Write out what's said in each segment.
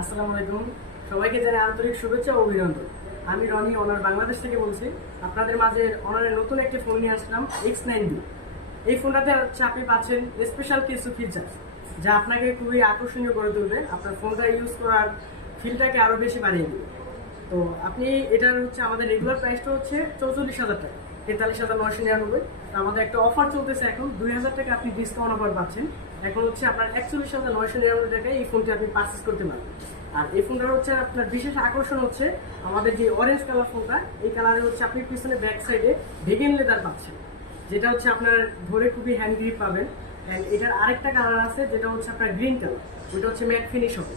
আসসালামু আলাইকুম। সবাইকে জানাই আন্তরিক শুভেচ্ছা ও অভিনন্দন। আমি রনি অনার বাংলাদেশ থেকে বলছি। আপনাদের মাঝে অনারের নতুন একটি ফোন নিয়ে আসলাম X9D। এই ফোনটাতে হচ্ছে আপনি পাচ্ছেন স্পেশাল কিছু ফিচার যা আপনাকে খুবই আকর্ষণীয় করে তুলবে, আপনার ফোনটা ইউজ করার ফিলটাকে আরও বেশি বাড়িয়ে দেবে। তো আপনি এটার হচ্ছে আমাদের রেগুলার প্রাইসটা হচ্ছে 44,000 টাকা, 43,999। তো আমাদের একটা অফার চলতেছে, এখন 2,000 টাকা আপনি ডিসকাউন্ট অফার পাচ্ছেন। এখন হচ্ছে আপনার 41,999 টাকায় এই ফোনটি আপনি পারচেস করতে পারবেন। আর এই ফোনটার হচ্ছে আপনার বিশেষ আকর্ষণ হচ্ছে আমাদের যে অরেঞ্জ কালার ফোনটা, এই কালারে হচ্ছে আপনি পিছনে ব্যাক সাইডে ভেগেন লেদার পাচ্ছেন, যেটা হচ্ছে আপনার ধরে খুবই হ্যান্ড গ্রিপ পাবেন। অ্যান্ড এটার আরেকটা কালার আছে যেটা হচ্ছে আপনার গ্রিন কালার, ওইটা হচ্ছে ম্যাট ফিনিশ হবে।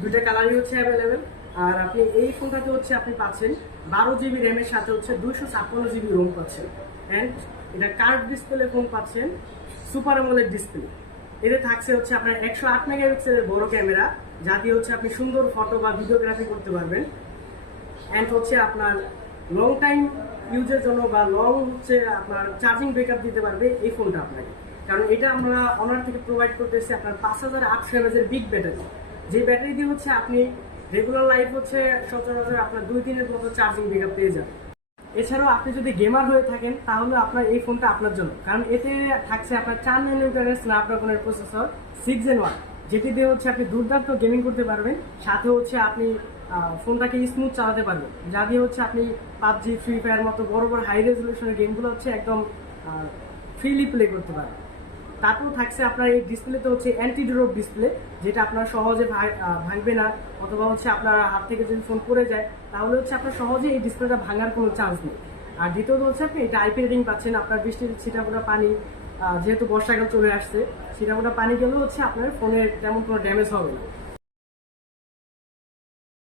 দুইটা কালারই হচ্ছে অ্যাভেলেবেল। আর আপনি এই ফোনটাতে হচ্ছে আপনি পাচ্ছেন 12 GB র্যামের সাথে হচ্ছে 256 GB রোম পাচ্ছেন। অ্যান্ড এটা কার্ভ ডিসপ্লে ফোন পাচ্ছেন, সুপার অ্যামোলেড ডিসপ্লে। এতে থাকছে হচ্ছে আপনার 108 মেগাপিক্সেলের বড় ক্যামেরা, যা দিয়ে হচ্ছে আপনি সুন্দর ফটো বা ভিডিওগ্রাফি করতে পারবেন। অ্যান্ড হচ্ছে আপনার লং টাইম ইউজের জন্য বা লং হচ্ছে আপনার চার্জিং ব্যাকআপ দিতে পারবে এই ফোনটা আপনাকে। কারণ এটা আমরা অনার থেকে প্রোভাইড করতেছি আপনার 5800 mAh এর বিগ ব্যাটারি, যে ব্যাটারি দিয়ে হচ্ছে আপনি রেগুলার লাইফ হচ্ছে সচরাচর আপনার 2-3 মতো চার্জিং ব্যাকআপ পেয়ে যাবেন। এছাড়াও আপনি যদি গেমার হয়ে থাকেন তাহলে আপনার এই ফোনটা আপনার জন্য, কারণ এতে থাকছে আপনার 4 nm স্ন্যাপড্রাগনের প্রসেসর 6 Gen 1, যেটি দিয়ে হচ্ছে আপনি দুর্দান্ত গেমিং করতে পারবেন। সাথে হচ্ছে আপনি ফোনটাকে স্মুথ চালাতে পারবেন, যা দিয়ে হচ্ছে আপনি পাবজি, ফ্রি ফায়ার মতো বড় বড় হাই রেজলিউশনের গেমগুলো হচ্ছে একদম ফ্রিলি প্লে করতে পারবেন। তারপর থাকছে আপনার এই ডিসপ্লেতে হচ্ছে অ্যান্টি ড্রপ ডিসপ্লে, যেটা আপনার সহজে ভাঙবে না, অথবা হচ্ছে আপনার হাত থেকে যদি ফোন পড়ে যায় তাহলে হচ্ছে আপনার সহজে এই ডিসপ্লেটা ভাঙার কোনো চান্স নেই। আর দ্বিতীয়ত হচ্ছে আপনি এটা আইপি রেটিং পাচ্ছেন। আপনার বৃষ্টির ছিটাফোটা পানি, যেহেতু বর্ষাকাল চলে আসছে, ছিটাফোটা পানি গেলেও হচ্ছে আপনার ফোনের তেমন কোনো ড্যামেজ হবে না।